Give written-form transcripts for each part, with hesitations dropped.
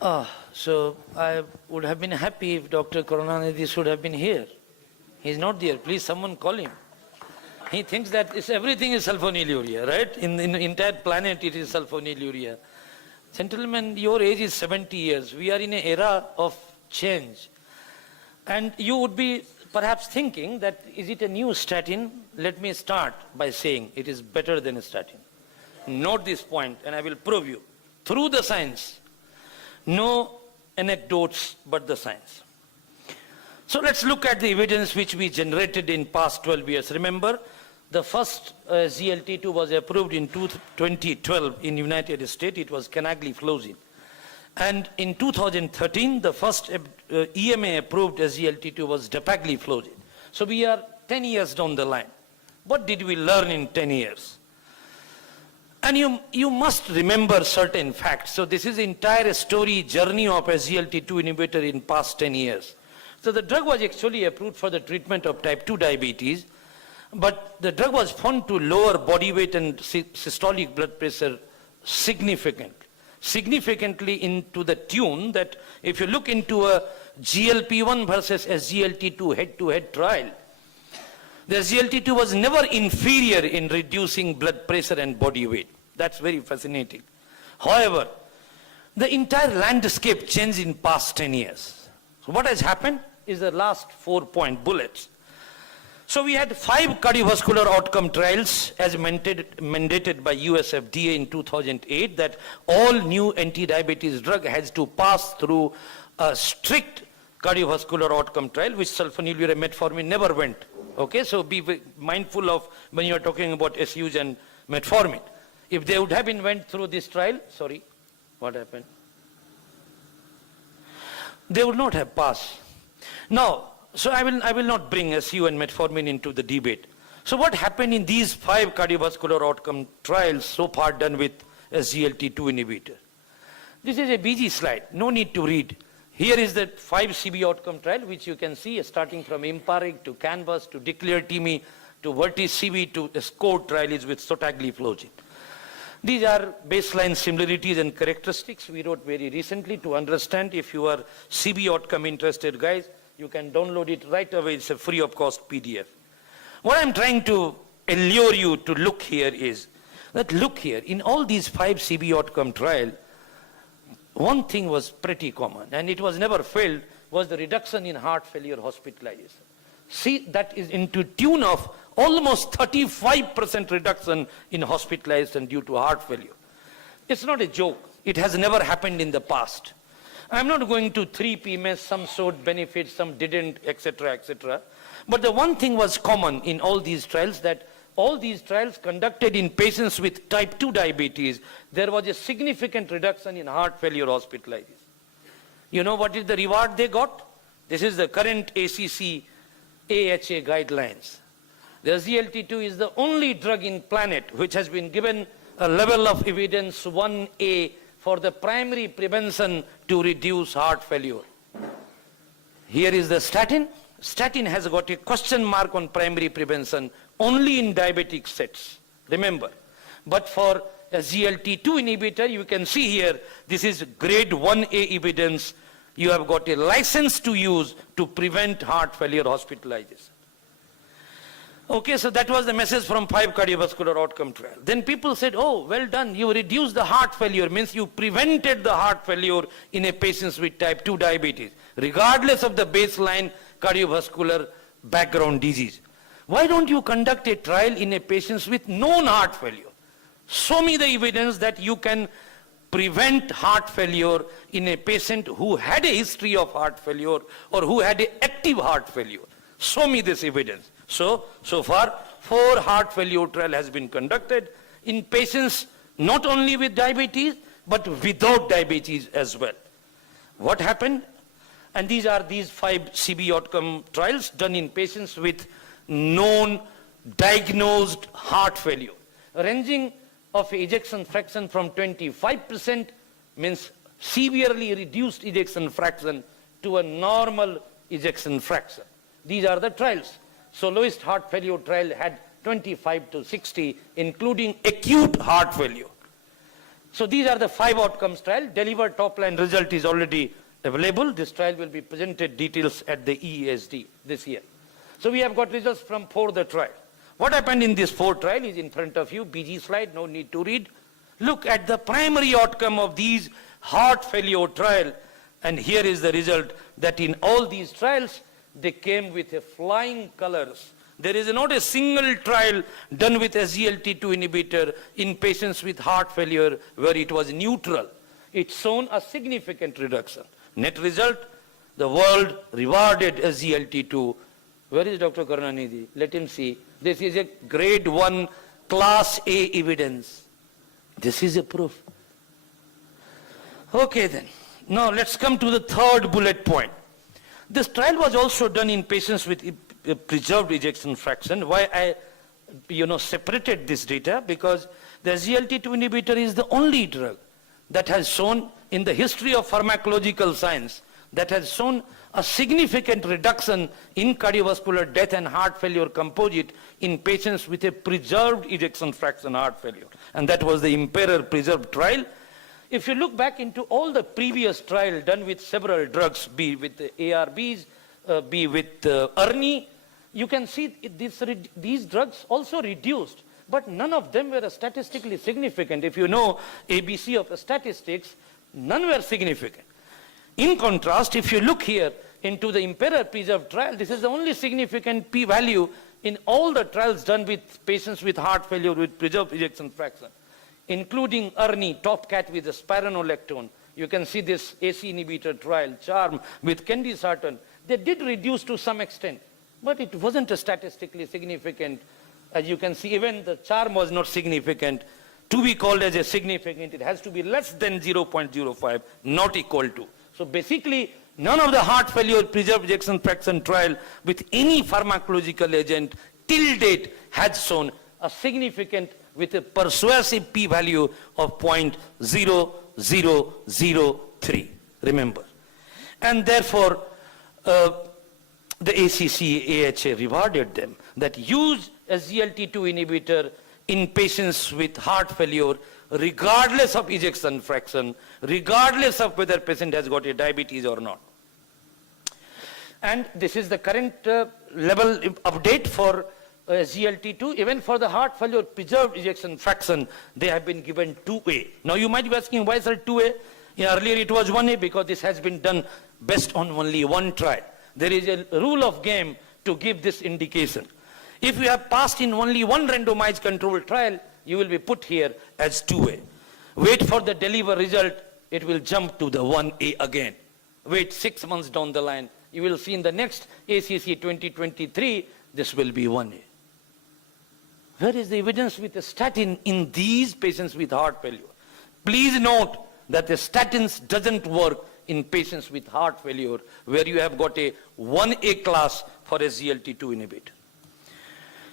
So I would have been happy if Dr. Karunanidhi should have been here. He's not there. Please, someone call him. He thinks that everything is sulfonylurea, right? In the entire planet, it is sulfonylurea. Gentlemen, your age is 70 years. We are in an era of change. And you would be perhaps thinking that, is it a new statin? Let me start by saying it is better than a statin. Note this point, and I will prove you. Through the science, no anecdotes but the science. So let's look at the evidence which we generated in past 12 years. Remember, the first SGLT2 was approved in 2012 in United States. It was canagliflozin. And in 2013, the first EMA approved SGLT2 was dapagliflozin. So we are 10 years down the line. What did we learn in 10 years? And you must remember certain facts. So this is the entire story, journey of SGLT2 inhibitor in past 10 years. So the drug was actually approved for the treatment of type 2 diabetes, but the drug was found to lower body weight and systolic blood pressure significantly into the tune that if you look into a GLP-1 versus SGLT2 head-to-head trial, the SGLT2 was never inferior in reducing blood pressure and body weight. That's very fascinating. However, the entire landscape changed in past 10 years. So what has happened is the last 4-point bullets. So we had 5 cardiovascular outcome trials as mandated by US FDA in 2008 that all new anti-diabetes drug has to pass through a strict cardiovascular outcome trial, which sulfonylurea metformin never went. Okay, so be mindful of when you are talking about SUs and metformin. If they would have been went through this trial, sorry, what happened? They would not have passed. Now, so I will not bring SU and metformin into the debate. So what happened in these 5 cardiovascular outcome trials so far done with SGLT2 inhibitor? This is a BG slide, no need to read. Here is the 5 CB outcome trial, which you can see starting from IMPARIC to CANVAS to DECLARE-TIMI to VERTIS CB to a SCORE trial is with sotagliflozin. These are baseline similarities and characteristics we wrote very recently to understand. If you are CB outcome interested, guys, you can download it right away. It's a free of cost PDF. What I'm trying to allure you to look here is that look here, in all these 5 CB outcome trials, one thing was pretty common, and it was never failed, was the reduction in heart failure hospitalization. See, that is into tune of almost 35% reduction in hospitalization due to heart failure. It's not a joke. It has never happened in the past. I'm not going to 3 PMS, some showed benefits, some didn't, etc., etc. But the one thing was common in all these trials, that all these trials conducted in patients with type 2 diabetes, there was a significant reduction in heart failure hospitalization. You know what is the reward they got? This is the current ACC AHA guidelines. The SGLT2 is the only drug in planet which has been given a level of evidence 1A for the primary prevention to reduce heart failure. Here is the statin. Statin has got a question mark on primary prevention only in diabetic sets, remember. But for a SGLT2 inhibitor, you can see here, this is grade 1A evidence. You have got a license to use to prevent heart failure hospitalization. Okay, so that was the message from 5 cardiovascular outcome trial. Then people said, oh, well done, you reduced the heart failure, means you prevented the heart failure in a patient with type 2 diabetes, regardless of the baseline cardiovascular background disease. Why don't you conduct a trial in a patient with known heart failure? Show me the evidence that you can prevent heart failure in a patient who had a history of heart failure or who had an active heart failure. Show me this evidence. So far, 4 heart failure trial has been conducted in patients not only with diabetes, but without diabetes as well. What happened? And these are these 5 CB outcome trials done in patients with known diagnosed heart failure, ranging of ejection fraction from 25% means severely reduced ejection fraction to a normal ejection fraction. These are the trials. So lowest heart failure trial had 25 to 60, including acute heart failure. So these are the 5 outcomes trial. Delivered top line result is already available. This trial will be presented details at the EASD this year. So we have got results from 4 the trial. What happened in this 4 trial is in front of you, BG slide, no need to read. Look at the primary outcome of these heart failure trial, and here is the result that in all these trials, they came with a flying colors. There is not a single trial done with SGLT2 inhibitor in patients with heart failure where it was neutral. It's shown a significant reduction. Net result, the world rewarded SGLT2. Where is Dr. Karunanidhi? Let him see. This is a grade 1 class A evidence. This is a proof. Okay then. Now let's come to the third bullet point. This trial was also done in patients with preserved ejection fraction. Why I separated this data? Because the SGLT2 inhibitor is the only drug that has shown in the history of pharmacological science that has shown a significant reduction in cardiovascular death and heart failure composite in patients with a preserved ejection fraction heart failure. And that was the Emperor preserved trial. If you look back into all the previous trials done with several drugs, be with the ARBs, be with ERNI, you can see these drugs also reduced, but none of them were statistically significant. If you know ABC of statistics, none were significant. In contrast, if you look here into the Emperor preserved trial, this is the only significant p-value in all the trials done with patients with heart failure with preserved ejection fraction, including ERNI, TopCat with the spironolactone. You can see this AC inhibitor trial, CHARM with candesartan. They did reduce to some extent, but it wasn't statistically significant. As you can see, even the CHARM was not significant. To be called as a significant, it has to be less than 0.05, not equal to. So basically, none of the heart failure preserved ejection fraction trial with any pharmacological agent till date has shown a significant with a persuasive p-value of 0.0003. Remember. And therefore, the ACC, AHA rewarded them that use SGLT2 inhibitor in patients with heart failure regardless of ejection fraction, regardless of whether patient has got a diabetes or not. And this is the current level update for SGLT2. Even for the heart failure preserved ejection fraction, they have been given 2A. Now you might be asking, why is it 2A? Earlier it was 1A because this has been done based on only one trial. There is a rule of game to give this indication. If you have passed in only one randomized controlled trial, you will be put here as 2A. Wait for the deliver result, it will jump to the 1A again. Wait 6 months down the line, you will see in the next ACC 2023, this will be 1A. Where is the evidence with the statin in these patients with heart failure? Please note that the statins doesn't work in patients with heart failure where you have got a 1A class for SGLT2 inhibitor.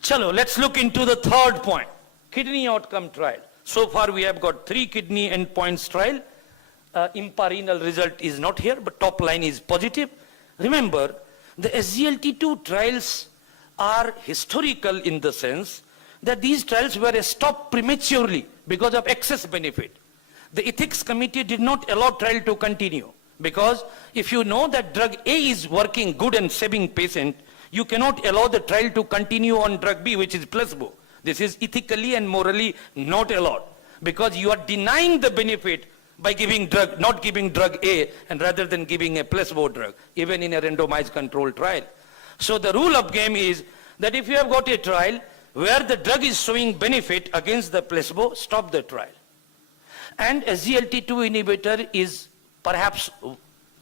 Chalo, let's look into the third point, kidney outcome trial. So far we have got 3 kidney endpoints trial. Imparenal result is not here, but top line is positive. Remember, the SGLT2 trials are historical in the sense that these trials were stopped prematurely because of excess benefit. The ethics committee did not allow trial to continue because if you know that drug A is working good and saving patient, you cannot allow the trial to continue on drug B, which is placebo. This is ethically and morally not allowed because you are denying the benefit by giving drug, not giving drug A and rather than giving a placebo drug, even in a randomized controlled trial. So the rule of game is that if you have got a trial where the drug is showing benefit against the placebo, stop the trial. And SGLT2 inhibitor is perhaps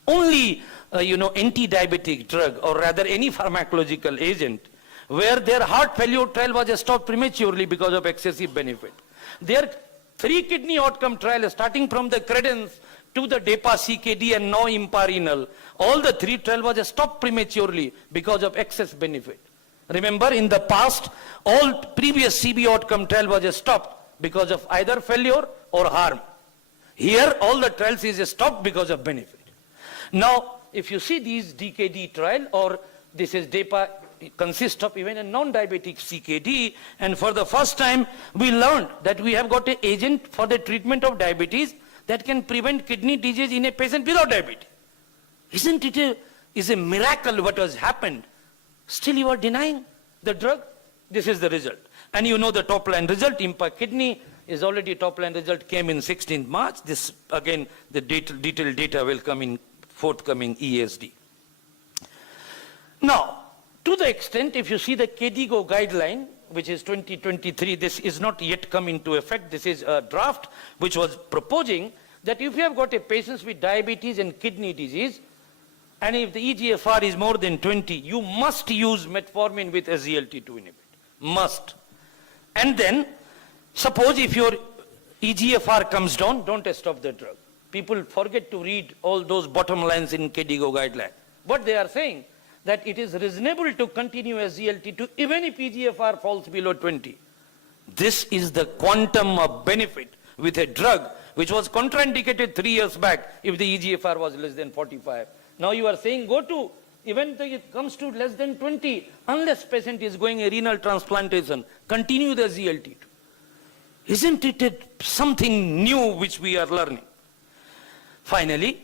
only anti-diabetic drug or rather any pharmacological agent where their heart failure trial was stopped prematurely because of excessive benefit. Their 3 kidney outcome trials starting from the Credence to the DEPA CKD and now Imparenal, all the 3 trials was stopped prematurely because of excess benefit. Remember in the past, all previous CB outcome trial was stopped because of either failure or harm. Here all the trials is stopped because of benefit. Now if you see these DKD trial or this is DEPA consists of even a non-diabetic CKD. And for the first time, we learned that we have got an agent for the treatment of diabetes that can prevent kidney disease in a patient without diabetes. Isn't it a miracle what has happened? Still you are denying the drug? This is the result. And you know the top line result, impact kidney is already top line result came in 16th March. This again, the detailed data will come in forthcoming ESD. Now, to the extent, if you see the KDIGO guideline, which is 2023, this is not yet come into effect. This is a draft which was proposing that if you have got a patient with diabetes and kidney disease, and if the eGFR is more than 20, you must use metformin with SGLT2 inhibitor. Must. And then, suppose if your eGFR comes down, don't stop the drug. People forget to read all those bottom lines in KDIGO guideline. What they are saying, that it is reasonable to continue SGLT2 even if eGFR falls below 20. This is the quantum of benefit with a drug which was contraindicated 3 years back if the eGFR was less than 45. Now you are saying go to, even though it comes to less than 20, unless patient is going a renal transplantation, continue the SGLT2. Isn't it something new which we are learning? Finally,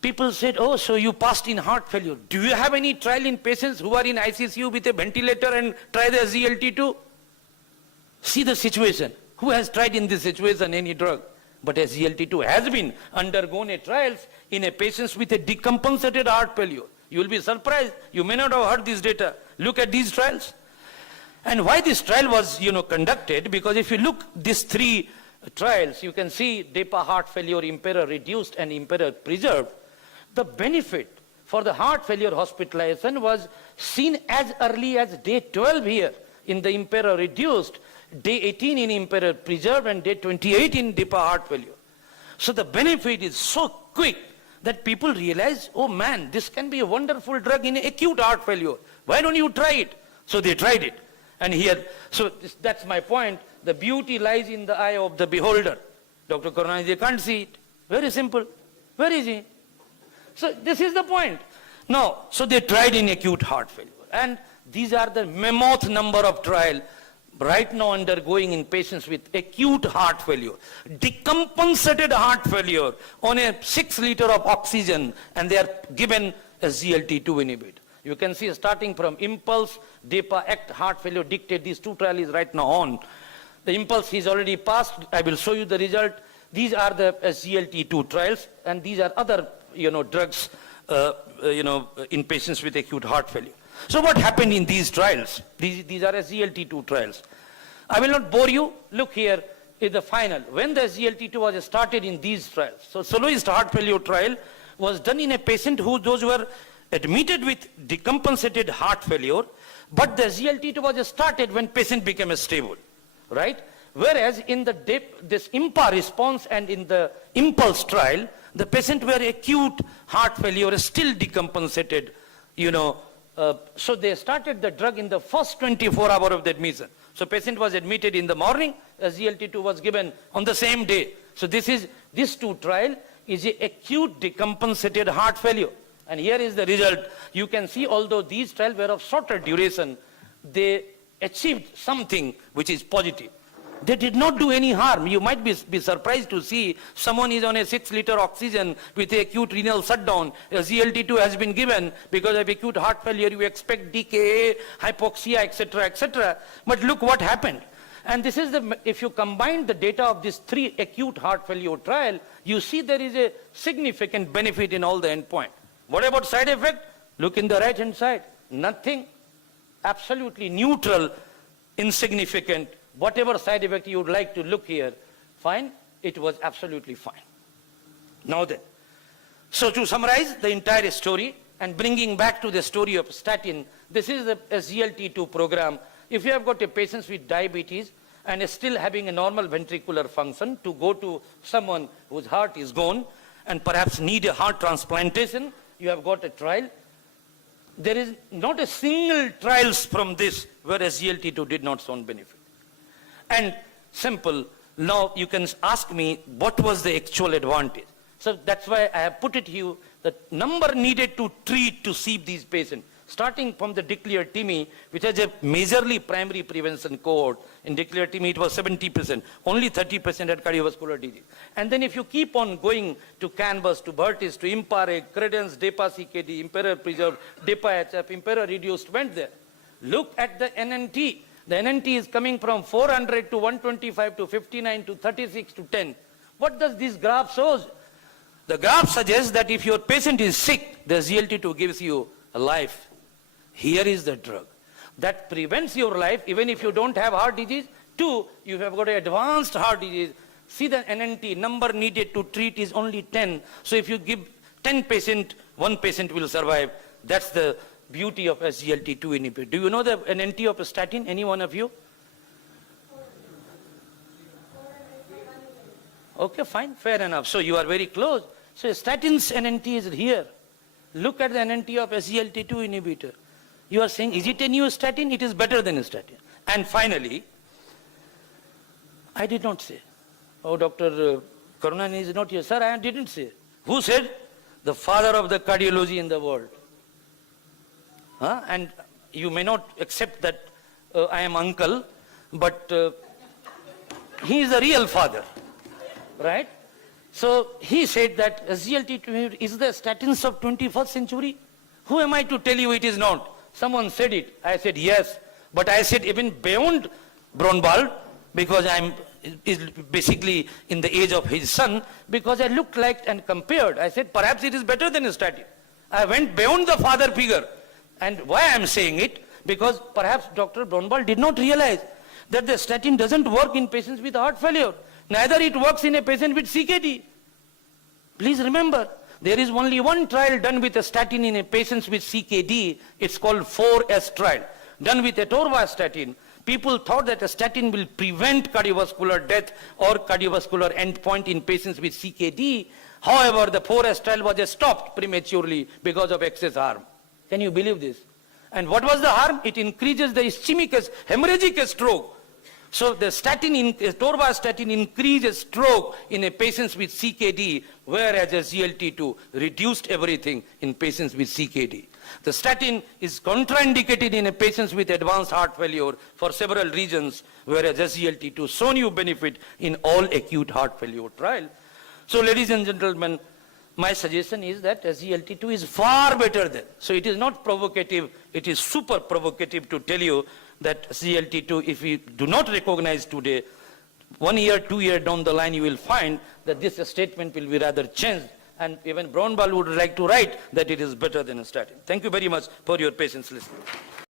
people said, oh, so you passed in heart failure. Do you have any trial in patients who are in ICU with a ventilator and try the SGLT2? See the situation. Who has tried in this situation any drug? But SGLT2 has been undergone a trials in a patients with a decompensated heart failure. You will be surprised. You may not have heard this data. Look at these trials. And why this trial was, conducted, because if you look these three trials, you can see DEPA heart failure, Impera reduced and Impera preserved. The benefit for the heart failure hospitalization was seen as early as day 12 here in the Impera reduced, day 18 in Impera preserved, and day 28 in DEPA heart failure. So the benefit is so quick that people realize, oh man, this can be a wonderful drug in acute heart failure. Why don't you try it? So they tried it. And here, that's my point. The beauty lies in the eye of the beholder. Dr. Karunanidhi can't see it. Very simple. Where is he? So this is the point. Now, so they tried in acute heart failure. And these are the mammoth number of trial right now undergoing in patients with acute heart failure, decompensated heart failure on a 6 liter of oxygen, and they are given a SGLT2 inhibitor. You can see starting from Impulse, DEPA, ACT, heart failure, dictate. These two trials is right now on. The Impulse is already passed. I will show you the result. These are the SGLT2 trials, and these are other drugs in patients with acute heart failure. So what happened in these trials? These are SGLT2 trials. I will not bore you. Look here is the final. When the SGLT2 was started in these trials, so soloist heart failure trial was done in a patient those were admitted with decompensated heart failure, but the SGLT2 was started when patient became stable, right? Whereas in this IMPA response and in the Impulse trial, the patient were acute heart failure, still decompensated, so they started the drug in the first 24 hours of the admission. So patient was admitted in the morning, SGLT2 was given on the same day. So this two trial is a acute decompensated heart failure. And here is the result. You can see, although these trials were of shorter duration, they achieved something which is positive. They did not do any harm. You might be surprised to see someone is on a 6 liter oxygen with acute renal shutdown. SGLT2 has been given because of acute heart failure. You expect DKA, hypoxia, etc., etc. But look what happened. And this is if you combine the data of these 3 acute heart failure trial, you see there is a significant benefit in all the endpoint. What about side effect? Look in the right hand side. Nothing. Absolutely neutral, insignificant. Whatever side effect you would like to look here, fine, it was absolutely fine. Now then, so to summarize the entire story and bringing back to the story of statin, this is the SGLT2 program. If you have got a patient with diabetes and is still having a normal ventricular function, to go to someone whose heart is gone and perhaps need a heart transplantation, you have got a trial. There is not a single trials from this where SGLT2 did not show benefit. And simple, now you can ask me what was the actual advantage. So that's why I have put it here, the number needed to treat to see these patients. starting from the declared TIMI, which has a majorly primary prevention cohort. In declared TIMI, it was 70%. Only 30% had cardiovascular disease. And then if you keep on going to Canvas, to Burtis, to Impare, Credence, DEPA CKD, Imperial Preserved, DEPA HF, Imperial Reduced, went there. Look at the NNT. The NNT is coming from 400 to 125 to 59 to 36 to 10. What does this graph shows? The graph suggests that if your patient is sick, the SGLT2 gives you a life. Here is the drug that prevents your life even if you don't have heart disease. 2, you have got an advanced heart disease. See, the NNT number needed to treat is only 10. So if you give 10 patients, 1 patient will survive. That's the beauty of SGLT2 inhibitor. Do you know the NNT of a statin? Any one of you? Okay, fine, fair enough. So you are very close. So statins NNT is here. Look at the NNT of SGLT2 inhibitor. You are saying, is it a new statin? It is better than a statin. And finally, I did not say. Oh, Dr. Karunan is not here. Sir, I didn't say. Who said? The father of the cardiology in the world. And you may not accept that I am uncle, but he is a real father. Right? So he said that SGLT2 is the statins of 21st century. Who am I to tell you it is not? Someone said it. I said yes. But I said even beyond Braunwald, because I'm basically in the age of his son, because I looked like and compared. I said perhaps it is better than a statin. I went beyond the father figure. And why I am saying it? Because perhaps Dr. Braunwald did not realize that the statin doesn't work in patients with heart failure. Neither it works in a patient with CKD. Please remember, there is only one trial done with a statin in a patient with CKD. It's called 4S trial. Done with atorvastatin. People thought that a statin will prevent cardiovascular death or cardiovascular endpoint in patients with CKD. However, the 4S trial was stopped prematurely because of excess harm. Can you believe this? And what was the harm? It increases the ischemic hemorrhagic stroke. So the atorvastatin increases stroke in a patients with CKD, whereas SGLT2 reduced everything in patients with CKD. The statin is contraindicated in a patients with advanced heart failure for several reasons, whereas SGLT2 shown you benefit in all acute heart failure trial. So ladies and gentlemen, my suggestion is that SGLT2 is far better than. So it is not provocative, it is super provocative to tell you that SGLT2, if we do not recognize today, 1 year, 2 years down the line, you will find that this statement will be rather changed. And even Braunwald would like to write that it is better than a statin. Thank you very much for your patience listening.